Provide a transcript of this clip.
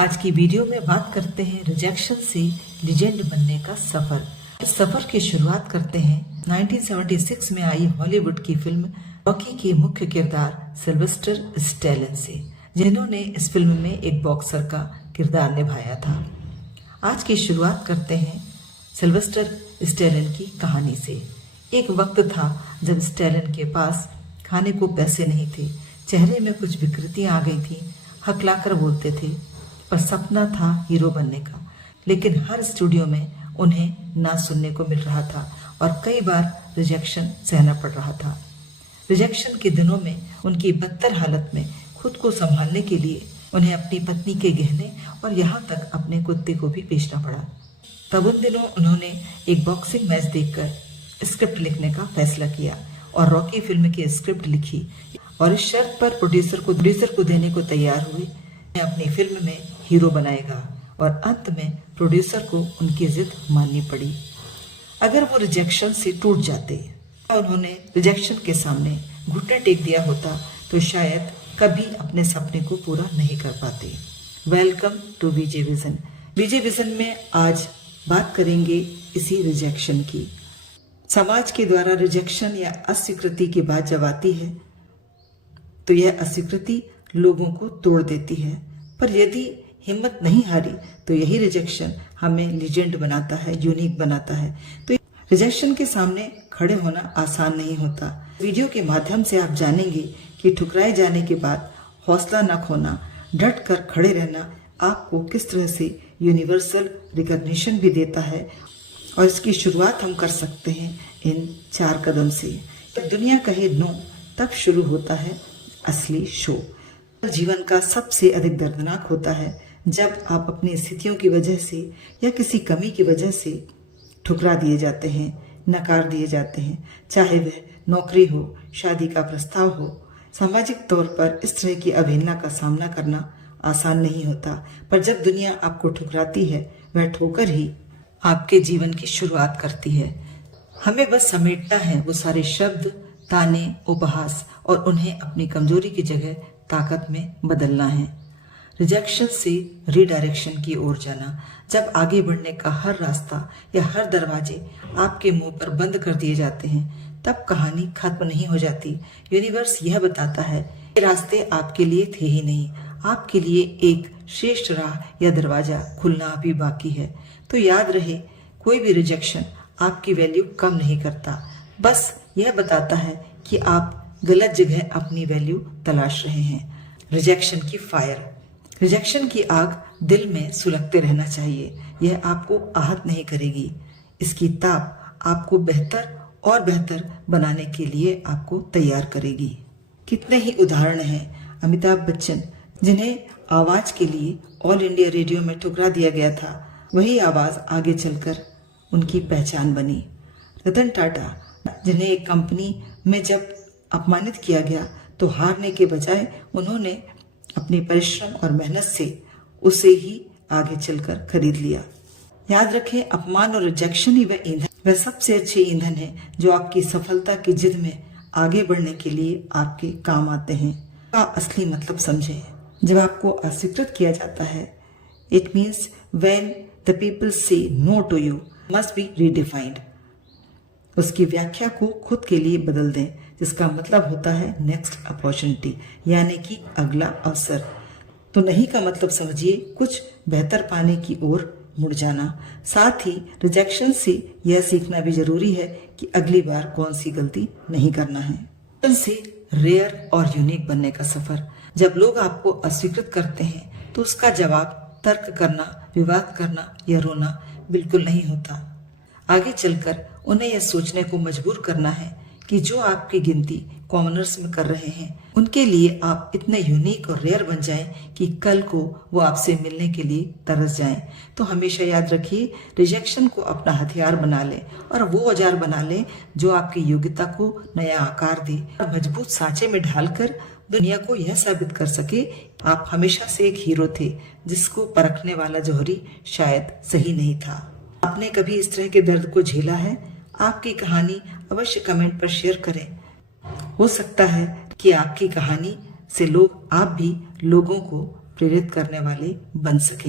आज की वीडियो में बात करते हैं रिजेक्शन से लीजेंड बनने का सफर। इस सफर की शुरुआत करते हैं 1976 में आई हॉलीवुड की फिल्म रॉकी के मुख्य किरदार सिल्वेस्टर स्टैलोन से, जिन्होंने इस फिल्म में एक बॉक्सर का किरदार निभाया था। आज की शुरुआत करते हैं सिल्वेस्टर स्टैलोन की कहानी से। एक वक्त था जब स्टैलोन के पास खाने को पैसे नहीं थे, चेहरे में कुछ विकृतियां आ गई थी, हकलाकर बोलते थे, पर सपना था हीरो बनने का। लेकिन हर स्टूडियो में उन्हें ना सुनने को मिल रहा था और कई बार रिजेक्शन सहना पड़ रहा था। रिजेक्शन के दिनों में उनकी बदतर हालत में खुद को संभालने के लिए उन्हें अपनी पत्नी के गहने और यहाँ तक अपने कुत्ते को भी बेचना पड़ा। तब उन दिनों उन्होंने एक बॉक्सिंग मैच देखकर स्क्रिप्ट लिखने का फैसला किया और रॉकी फिल्म की स्क्रिप्ट लिखी और इस शर्त पर प्रोड्यूसर को देने को तैयार हुए, अपनी फिल्म में हीरो बनाएगा। और अंत में प्रोड्यूसर को उनकी जिद माननी पड़ी। अगर वो रिजेक्शन से टूट जाते, उन्होंने रिजेक्शन के सामने घुटने टेक दिया होता, तो शायद कभी अपने सपने को पूरा नहीं कर पाते। Welcome to Vijay vision. Vijay vision में आज बात करेंगे इसी रिजेक्शन की। समाज के द्वारा रिजेक्शन या अस्वीकृति की बात जब आती है तो यह अस्वीकृति लोगों को तोड़ देती है, पर यदि हिम्मत नहीं हारी तो यही रिजेक्शन हमें लीजेंड बनाता है, यूनिक बनाता है। तो रिजेक्शन के सामने खड़े होना आसान नहीं होता। वीडियो के माध्यम से आप जानेंगे कि ठुकराए जाने के बाद हौसला न खोना, डट कर खड़े रहना आपको किस तरह से यूनिवर्सल रिकॉग्निशन भी देता है। और इसकी शुरुआत हम कर सकते हैं इन 4 कदम से। जब दुनिया कहे नो, तब शुरू होता है असली शो। जीवन का सबसे अधिक दर्दनाक होता है जब आप अपनी स्थितियों की वजह से या किसी कमी की वजह से ठुकरा दिए जाते हैं, नकार दिए जाते हैं। चाहे वह नौकरी हो, शादी का प्रस्ताव हो। सामाजिक तौर पर इस तरह की अवहेलना का सामना करना आसान नहीं होता, पर जब दुनिया आपको ठुकराती है, वह ठोकर ही आपके जीवन की शुरुआत करती है। हमें बस समेटना है वो सारे शब्द, ताने, उपहास और उन्हें अपनी कमजोरी की जगह ताकत में बदलना है। रिजेक्शन से रीडायरेक्शन की ओर जाना। जब आगे बढ़ने का हर रास्ता या हर दरवाजे आपके मुंह पर बंद कर दिए जाते हैं, तब कहानी खत्म नहीं हो जाती। यूनिवर्स यह बताता है ये रास्ते आपके लिए थे ही नहीं, आपके लिए एक श्रेष्ठ राह या दरवाजा खुलना अभी बाकी है। तो याद रहे, कोई भी रिजेक्शन आपकी वैल्यू कम नहीं करता, बस यह बताता है कि आप गलत जगह अपनी वैल्यू तलाश रहे हैं। रिजेक्शन की फायर। रिजेक्शन की आग दिल में सुलगते रहना चाहिए। यह आपको आहत नहीं करेगी, इसकी ताप आपको बेहतर और बेहतर बनाने के लिए आपको तैयार करेगी। कितने ही उदाहरण हैं। अमिताभ बच्चन, जिन्हें आवाज के लिए ऑल इंडिया रेडियो में ठुकरा दिया गया था, वही आवाज आगे चलकर उनकी पहचान बनी। रतन टाटा, जिन्हें एक कंपनी में जब अपमानित किया गया तो हारने के बजाय उन्होंने अपनी परिश्रम और मेहनत से उसे ही आगे चलकर खरीद लिया। याद रखें, अपमान और रिजेक्शन ही वह सबसे अच्छे ईंधन है जो आपकी सफलता की जिद में आगे बढ़ने के लिए आपके काम आते हैं। का असली मतलब समझें। जब आपको अस्वीकृत किया जाता है, it means when the people say no to you must be redefined. उसकी व्याख्या को खुद के लिए बदल दें, जिसका मतलब होता है नेक्स्ट अपॉर्चुनिटी, यानी कि अगला अवसर। तो नहीं का मतलब समझिए कुछ बेहतर पाने की ओर मुड़ जाना। साथ ही रिजेक्शन से यह सीखना भी जरूरी है कि अगली बार कौन सी गलती नहीं करना है। से रेयर और यूनिक बनने का सफर। जब लोग आपको अस्वीकृत करते हैं तो उसका जवाब तर्क करना, विवाद करना या रोना बिल्कुल नहीं होता। आगे चलकर उन्हें यह सोचने को मजबूर करना है कि जो आपकी गिनती कॉमनर्स में कर रहे हैं, उनके लिए आप इतने यूनिक और रेयर बन जाएं कि कल को वो आपसे मिलने के लिए तरस जाएं। तो हमेशा याद रखिए, रिजेक्शन को अपना हथियार बना लें और वो औजार बना लें जो आपकी योग्यता को नया आकार दे और मजबूत सांचे में ढालकर दुनिया को यह साबित कर सके आप हमेशा से एक हीरो थे, जिसको परखने वाला जौहरी शायद सही नहीं था। आपने कभी इस तरह के दर्द को झेला है? आपकी कहानी अवश्य कमेंट पर शेयर करें। हो सकता है कि आपकी कहानी से आप भी लोगों को प्रेरित करने वाले बन सकेंगे।